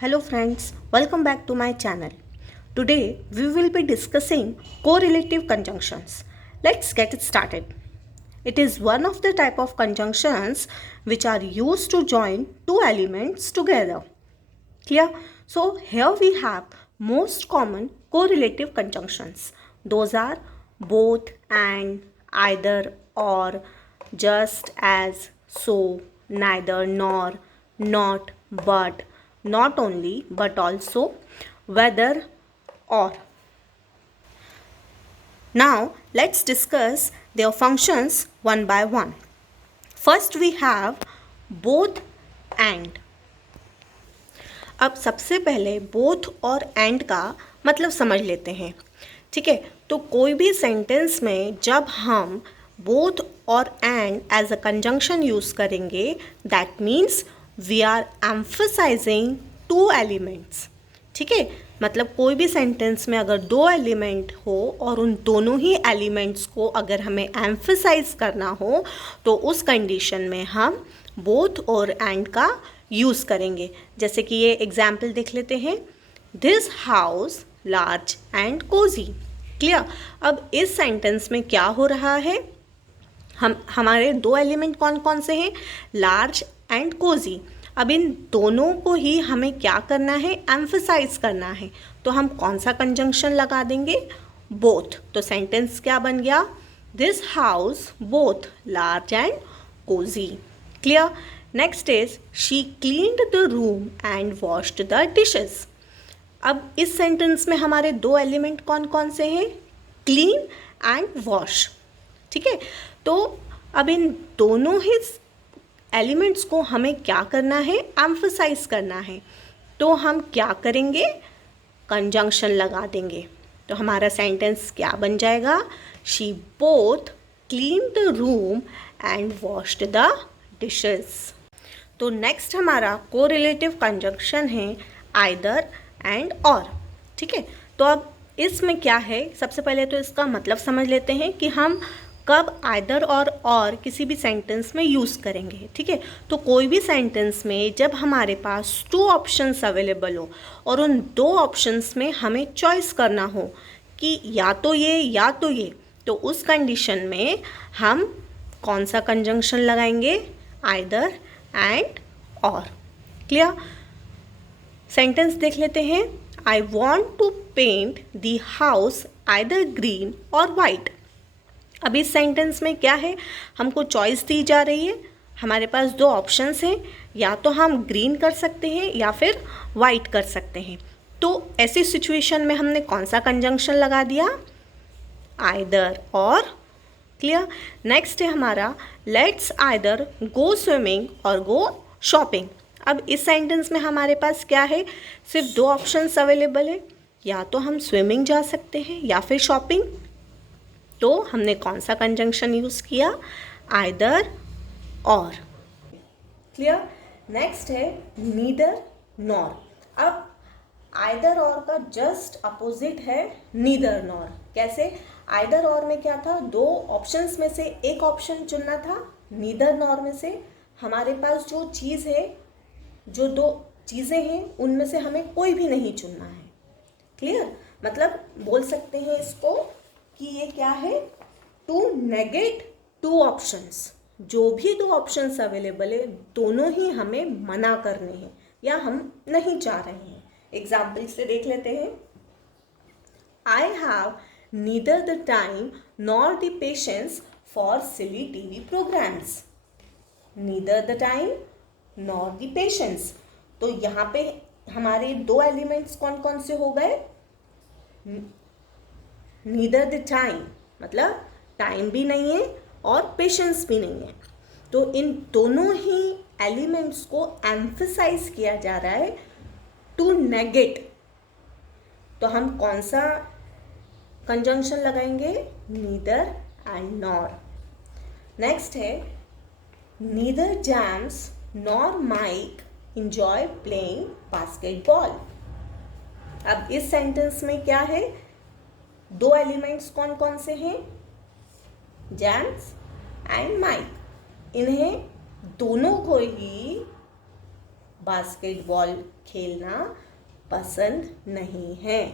Hello friends, welcome back to my channel. Today we will be discussing correlative conjunctions. Let's get it started. It is one of the type of conjunctions which are used to join two elements together. Clear? So here we have most common correlative conjunctions. Those are both, and, either, or, just as, so, neither, nor, not, but, not only, but also, whether, or. Now let's discuss their functions one by one. First we have both and. अब सबसे पहले both और and का मतलब समझ लेते हैं. ठीक है, तो कोई भी सेंटेंस में जब हम बोथ और and as a conjunction use करेंगे, that means we are emphasizing two elements. ठीक है, मतलब कोई भी सेंटेंस में अगर दो एलिमेंट हो और उन दोनों ही एलिमेंट्स को अगर हमें एम्फसाइज करना हो तो उस कंडीशन में हम बोथ और एंड का यूज़ करेंगे. जैसे कि ये एग्जाम्पल देख लेते हैं. This house large and cosy. Clear. अब इस सेंटेंस में क्या हो रहा है, हमारे दो एलिमेंट कौन कौन से हैं, लार्ज एंड कोजी. अब इन दोनों को ही हमें क्या करना है, एम्फसाइज करना है. तो हम कौन सा कंजंक्शन लगा देंगे, बोथ. तो सेंटेंस क्या बन गया, this house both large and cosy. Clear. Next is she cleaned the room and washed the dishes. अब इस सेंटेंस में हमारे दो एलिमेंट कौन कौन से हैं, क्लीन एंड वॉश. ठीक है, तो अब इन दोनों ही एलिमेंट्स को हमें क्या करना है, एम्फसाइज करना है. तो हम क्या करेंगे, कंजंक्शन लगा देंगे. तो हमारा सेंटेंस क्या बन जाएगा, she both clean the room and washed the dishes. तो नेक्स्ट हमारा कोरिलेटिव कंजंक्शन है आइदर एंड और. ठीक है, तो अब इसमें क्या है, सबसे पहले तो इसका मतलब समझ लेते हैं कि हम कब आइदर और किसी भी सेंटेंस में यूज़ करेंगे. ठीक है, तो कोई भी सेंटेंस में जब हमारे पास टू ऑप्शंस अवेलेबल हो और उन दो ऑप्शंस में हमें चॉइस करना हो कि या तो ये या तो ये, तो उस कंडीशन में हम कौन सा कंजंक्शन लगाएंगे, either and or. Clear. Sentence देख लेते हैं. I want to paint the house either green or white. अब इस सेंटेंस में क्या है, हमको चॉइस दी जा रही है. हमारे पास दो ऑप्शंस हैं, या तो हम ग्रीन कर सकते हैं या फिर वाइट कर सकते हैं. तो ऐसी सिचुएशन में हमने कौन सा कंजंक्शन लगा दिया, आइदर और. क्लियर. नेक्स्ट है हमारा लेट्स आइदर गो स्विमिंग और गो शॉपिंग. अब इस सेंटेंस में हमारे पास क्या है, सिर्फ दो ऑप्शंस अवेलेबल है, या तो हम स्विमिंग जा सकते हैं या फिर शॉपिंग. तो हमने कौन सा कंजंक्शन यूज़ किया, आइदर और. क्लियर. नेक्स्ट है नीदर नॉर. अब आइदर और का जस्ट अपोजिट है नीदर नॉर. कैसे, आइदर और में क्या था, दो ऑप्शंस में से एक ऑप्शन चुनना था. नीदर नॉर में से हमारे पास जो चीज़ है, जो दो चीज़ें हैं उनमें से हमें कोई भी नहीं चुनना है. क्लियर. मतलब बोल सकते हैं इसको कि ये क्या है, टू नेगेट टू ऑप्शंस. जो भी दो ऑप्शंस अवेलेबल है दोनों ही हमें मना करने हैं या हम नहीं चाह रहे हैं. एग्जाम्पल से देख लेते हैं. I have neither the time nor the patience for silly TV programmes. Neither the time nor the patience. तो यहाँ पे हमारे दो एलिमेंट्स कौन कौन से हो गए, नीदर द टाइम मतलब टाइम भी नहीं है और पेशेंस भी नहीं है. तो इन दोनों ही एलिमेंट्स को एम्फसाइज किया जा रहा है, टू नेगेट. तो हम कौन सा कंजंक्शन लगाएंगे, नीदर एंड नॉर. नेक्स्ट है neither James nor Mike enjoy playing basketball. अब इस सेंटेंस में क्या है, दो एलिमेंट्स कौन कौन से हैं, जैम्स एंड माइक. इन्हें दोनों को ही बास्केटबॉल खेलना पसंद नहीं है।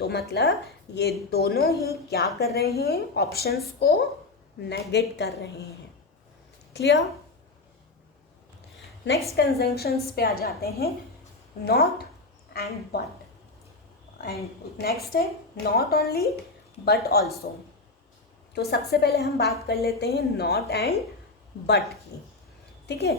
तो मतलब ये दोनों ही क्या कर रहे हैं, ऑप्शंस को नेगेट कर रहे हैं। क्लियर? नेक्स्ट कंजंक्शंस पे आ जाते हैं, not and but. And next है नॉट ओनली बट ऑल्सो। तो सबसे पहले हम बात कर लेते हैं नॉट एंड बट की। ठीक है,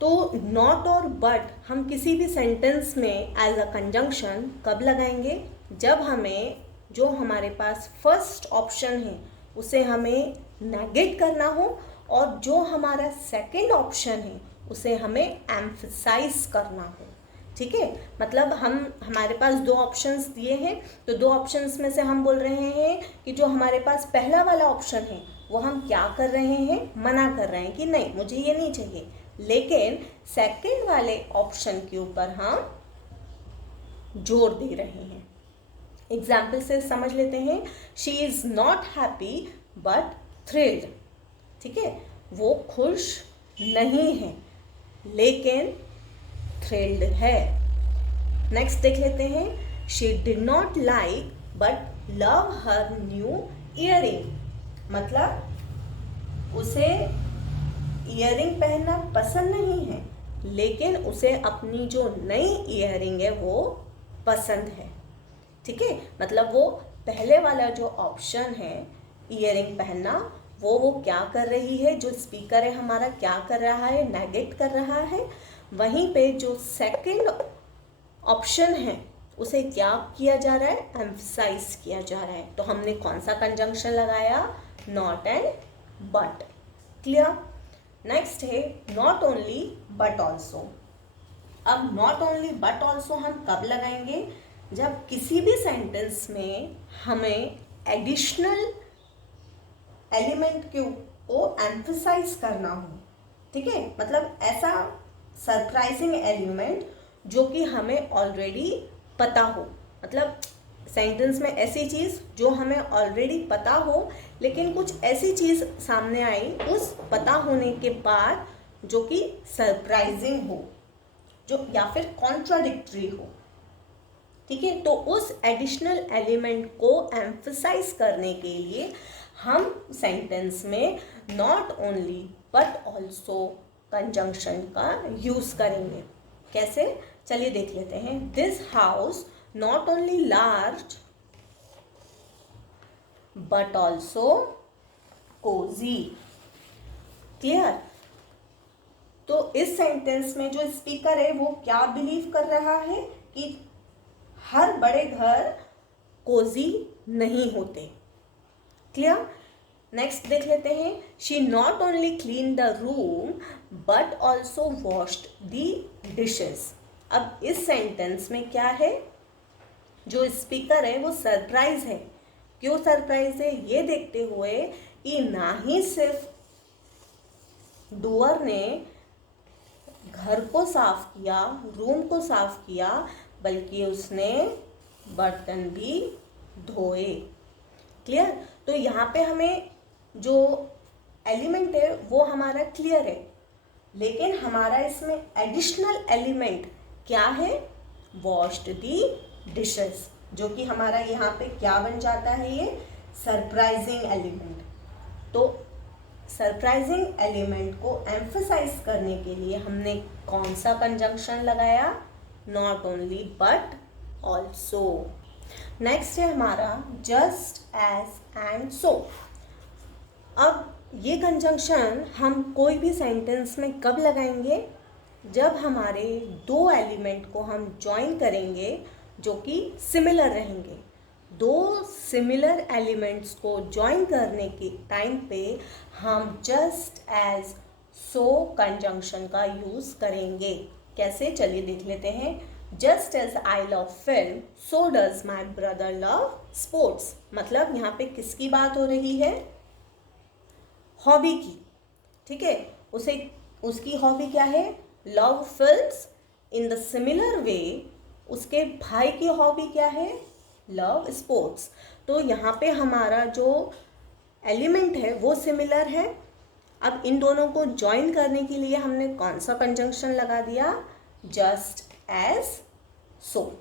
तो नॉट और बट हम किसी भी सेंटेंस में एज अ कंजंक्शन कब लगाएंगे, जब हमें जो हमारे पास फर्स्ट ऑप्शन है उसे हमें नेगेट करना हो और जो हमारा सेकंड ऑप्शन है उसे हमें एम्फसाइज करना हो। ठीक है, मतलब हमारे पास दो ऑप्शंस दिए हैं, तो दो ऑप्शंस में से हम बोल रहे हैं कि जो हमारे पास पहला वाला ऑप्शन है वो हम क्या कर रहे हैं, मना कर रहे हैं कि नहीं मुझे ये नहीं चाहिए, लेकिन सेकंड वाले ऑप्शन के ऊपर हम जोर दे रहे हैं। एग्जाम्पल से समझ लेते हैं, she is not happy but thrilled. ठीक है, वो खुश नहीं है लेकिन थ्रिल्ड है। नेक्स्ट देख लेते हैं, she did not like but love her new earring. मतलब उसे ईयरिंग पहनना पसंद नहीं है लेकिन उसे अपनी जो नई ईयरिंग है वो पसंद है। ठीक है, मतलब वो पहले वाला जो ऑप्शन है ईयरिंग पहनना, वो क्या कर रही है, जो स्पीकर है हमारा क्या कर रहा है, नेगेट कर रहा है। वहीं पे जो सेकंड ऑप्शन है उसे क्या किया जा रहा है, एम्फसाइज किया जा रहा है। तो हमने कौन सा कंजंक्शन लगाया, not and but. Clear? Next है नॉट ओनली बट ऑल्सो। अब नॉट ओनली बट ऑल्सो हम कब लगाएंगे, जब किसी भी सेंटेंस में हमें एडिशनल एलिमेंट को एम्फसाइज करना हो। ठीक है, मतलब ऐसा सरप्राइजिंग एलिमेंट जो कि हमें ऑलरेडी पता हो, मतलब सेंटेंस में ऐसी चीज़ जो हमें ऑलरेडी पता हो लेकिन कुछ ऐसी चीज़ सामने आई उस पता होने के बाद जो कि सरप्राइजिंग हो, जो या फिर कॉन्ट्राडिक्टरी हो। ठीक है, तो उस एडिशनल एलिमेंट को एम्फसाइज करने के लिए हम सेंटेंस में not only but also conjunction का यूज करेंगे। कैसे, चलिए देख लेते हैं। This house not only large but also cosy. Clear? तो इस सेंटेंस में जो स्पीकर है वो क्या बिलीव कर रहा है कि हर बड़े घर कोजी नहीं होते। क्लियर? नेक्स्ट देख लेते हैं, she not only clean the room but also washed the dishes. अब इस सेंटेंस में क्या है, जो स्पीकर है वो सरप्राइज है। क्यों सरप्राइज है, ये देखते हुए कि ना ही सिर्फ डूअर ने घर को साफ किया, रूम को साफ किया, बल्कि उसने बर्तन भी धोए। क्लियर? तो यहाँ पे हमें जो एलिमेंट है वो हमारा क्लियर है, लेकिन हमारा इसमें एडिशनल एलिमेंट क्या है, वॉश्ड दी डिशेस, जो कि हमारा यहाँ पे क्या बन जाता है, ये सरप्राइजिंग एलिमेंट। तो सरप्राइजिंग एलिमेंट को एम्फसाइज करने के लिए हमने कौन सा कंजंक्शन लगाया, not only but also. Next है हमारा जस्ट एज एंड सो। अब ये कंजंक्शन हम कोई भी सेंटेंस में कब लगाएंगे, जब हमारे दो एलिमेंट को हम ज्वाइन करेंगे जो कि सिमिलर रहेंगे। दो सिमिलर एलिमेंट्स को ज्वाइन करने के टाइम पे हम जस्ट एज सो कंजंक्शन का यूज़ करेंगे। कैसे, चलिए देख लेते हैं। Just as I love film so does my brother love sports. मतलब यहाँ पे किसकी बात हो रही है, हॉबी की। ठीक है, उसकी हॉबी क्या है, love films. In the similar way उसके भाई की हॉबी क्या है, लव स्पोर्ट्स। तो यहाँ पे हमारा जो एलिमेंट है वो सिमिलर है। अब इन दोनों को ज्वाइन करने के लिए हमने कौन सा कंजंक्शन लगा दिया, just as so.